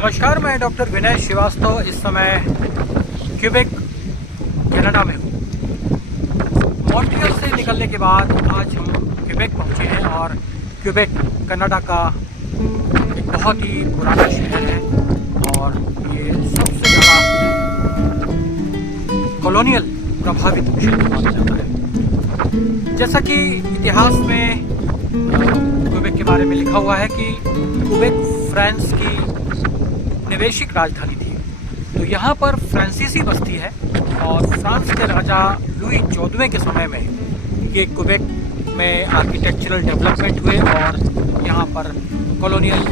नमस्कार, मैं डॉक्टर विनय श्रीवास्तव इस समय क्यूबेक कनाडा में हूँ। मॉन्ट्रियल से निकलने के बाद आज हम क्यूबेक पहुँचे हैं और क्यूबेक कनाडा का एक बहुत ही पुराना शहर है और ये सबसे ज़्यादा कॉलोनियल प्रभावित क्षेत्र माना जाता है। जैसा कि इतिहास में क्यूबेक के बारे में लिखा हुआ है कि क्यूबेक फ्रांस की निवेशिक राजधानी थी। तो यहाँ पर फ्रांसीसी बस्ती है और फ्रांस के राजा लुई 14वें के समय में ये क्यूबेक में आर्किटेक्चरल डेवलपमेंट हुए और यहाँ पर कॉलोनियल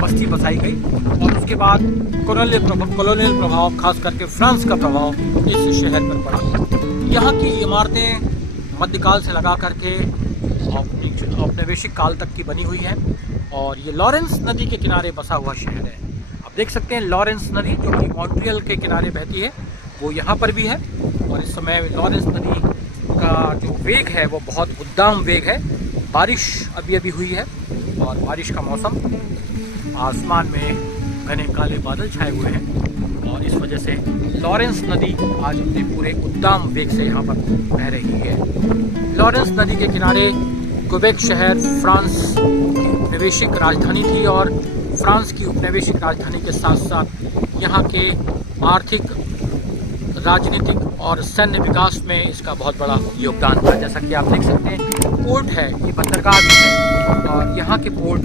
बस्ती बसाई गई और उसके बाद कॉलोनियल प्रभाव खास करके फ्रांस का प्रभाव इस शहर पर पड़ा। यहाँ की इमारतें मध्यकाल से लगा करके औपनिवेशिक काल तक की बनी हुई है और ये लॉरेंस नदी के किनारे बसा हुआ शहर है। आप देख सकते हैं लॉरेंस नदी जो कि मॉन्ट्रियल के किनारे बहती है वो यहाँ पर भी है और इस समय लॉरेंस नदी का जो वेग है वो बहुत उद्दाम वेग है। बारिश अभी अभी हुई है और बारिश का मौसम, आसमान में घने काले बादल छाए हुए हैं और इस वजह से लॉरेंस नदी आज अपने पूरे उद्दाम वेग से यहाँ पर बह रही है। लॉरेंस नदी के किनारे क्यूबेक शहर फ्रांस की उपनिवेशिक राजधानी थी और फ्रांस की उपनिवेशिक राजधानी के साथ साथ यहाँ के आर्थिक, राजनीतिक और सैन्य विकास में इसका बहुत बड़ा योगदान था। जैसा कि आप देख सकते हैं पोर्ट है, ये बंदरगाह भी है और यहाँ के पोर्ट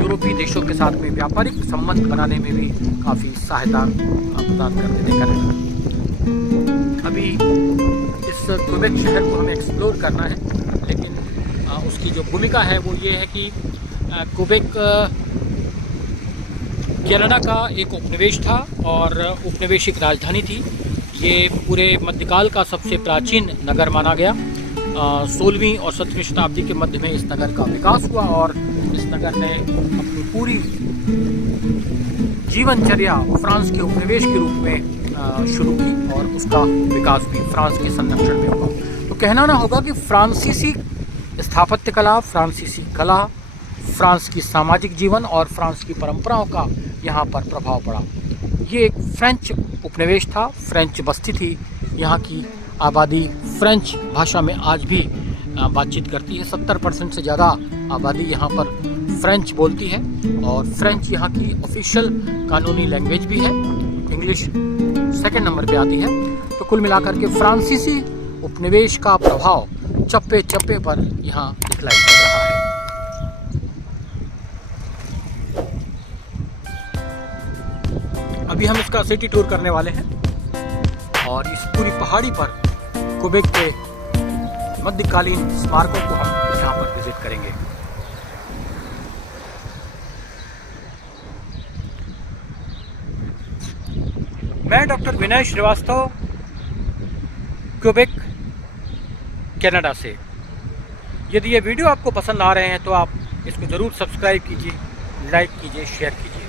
यूरोपीय देशों के साथ में व्यापारिक संबंध बनाने में भी काफ़ी सहायता प्रदान करते थे कनाडा। अभी इस क्यूबेक शहर को हमें एक्सप्लोर करना है, लेकिन उसकी जो भूमिका है वो ये है कि क्यूबेक कनाडा का एक उपनिवेश था और उपनिवेशिक राजधानी थी। ये पूरे मध्यकाल का सबसे प्राचीन नगर माना गया। 16वीं और 17वीं शताब्दी के मध्य में इस नगर का विकास हुआ और इस नगर ने अपनी पूरी जीवनचर्या फ्रांस के उपनिवेश के रूप में शुरू की और उसका विकास भी फ्रांस के संरक्षण में हुआ। तो कहना ना होगा कि फ्रांसीसी स्थापत्य कला, फ्रांसीसी कला, फ्रांस की सामाजिक जीवन और फ्रांस की परंपराओं का यहाँ पर प्रभाव पड़ा। ये एक फ्रेंच उपनिवेश था, फ्रेंच बस्ती थी। यहाँ की आबादी फ्रेंच भाषा में आज भी बातचीत करती है। 70% से ज़्यादा आबादी यहाँ पर फ्रेंच बोलती है और फ्रेंच यहाँ की ऑफिशियल कानूनी लैंग्वेज भी है। इंग्लिश सेकंड नंबर पे आती है। तो कुल मिलाकर के फ्रांसीसी उपनिवेश का प्रभाव चप्पे चप्पे पर यहाँ दिखलाई पड़ रहा है। अभी हम इसका सिटी टूर करने वाले हैं और इस पूरी पहाड़ी पर क्यूबेक के मध्यकालीन स्मारकों को हम यहाँ पर विजिट करेंगे। मैं डॉक्टर विनय श्रीवास्तव क्यूबेक कनाडा से। यदि ये वीडियो आपको पसंद आ रहे हैं तो आप इसको ज़रूर सब्सक्राइब कीजिए, लाइक कीजिए, शेयर कीजिए।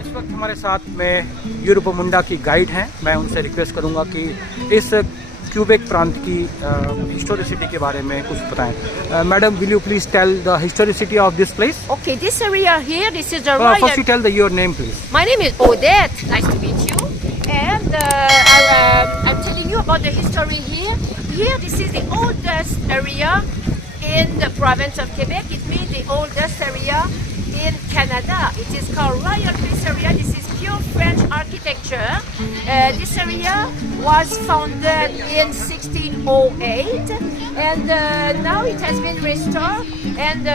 इस वक्त हमारे साथ में यूरोपो मुंडा की गाइड हैं। मैं उनसे रिक्वेस्ट करूंगा कि इस क्यूबेक प्रांत की हिस्टोरिसिटी के बारे में कुछ बताएं। Madam, will you please tell the historicity of this place? Okay, this area here, this is the royal... First you tell your name, please. My name is Odette. Nice to meet you. And I'm telling you about the history here. Here, this is the oldest area in the province of Quebec. It means the oldest area in Canada. It is called Royal Place Area. This is pure French architecture. This area was founded in 1608 and now it has been restored, and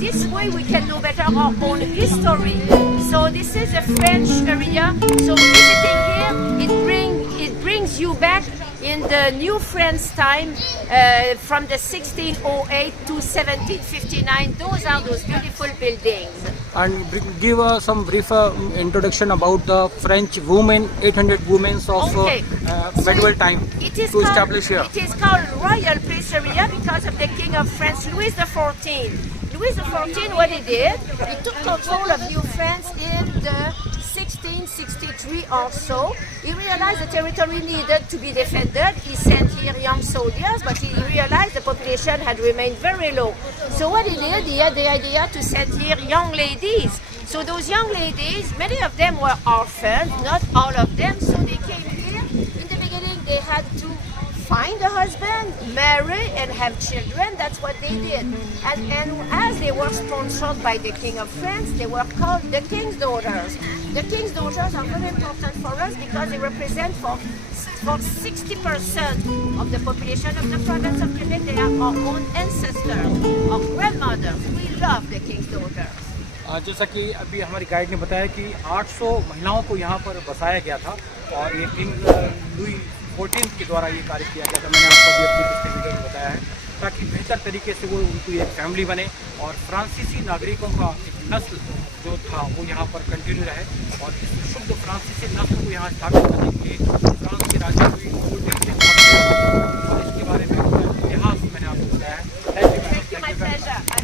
this way we can know better our own history. So this is a French area, so visiting here it brings you back in the new France time, from the 1608 to 1759. Those are those beautiful buildings. And give some brief introduction about the French women, 800 women of medieval time to establish here. It is called Royal Place Area because of the King of France, Louis XIV. Louis XIV, what he did, he took control of New France in the 1663 or so, he realized the territory needed to be defended. He sent here young soldiers, but he realized the population had remained very low. So what he did, he had the idea to send here young ladies. So those young ladies, many of them were orphans, not all of them, so they came here. In the beginning, they had to find a husband, marry, and have children. That's what they did. And as they were sponsored by the King of France, they were called the King's Daughters. The King's Daughters are very important for us because they represent for 60% of the population of the province of Quebec. They are our own ancestors, our grandmothers. We love the King's Daughters. जैसा कि अभी हमारी guide ने बताया कि 800 महिलाओं को यहाँ पर बसाया गया था और ये किंग लुई 14 के द्वारा ये कार्य किया गया था। मैंने आपको अभी अपनी पिछले वीडियो में बताया है ताकि बेहतर तरीके से वो उनको एक फैमिली बने और फ्रांसीसी नागरिकों का एक नस्ल जो था वो यहाँ पर कंटिन्यू रहे और इस शुद्ध फ्रांसीसी नस्ल को यहाँ स्थापित करने के लिए फ्रांस के राजा लुई 14 ने और इसके बारे में इतिहास मैंने आपको बताया है। Thank you, my pleasure.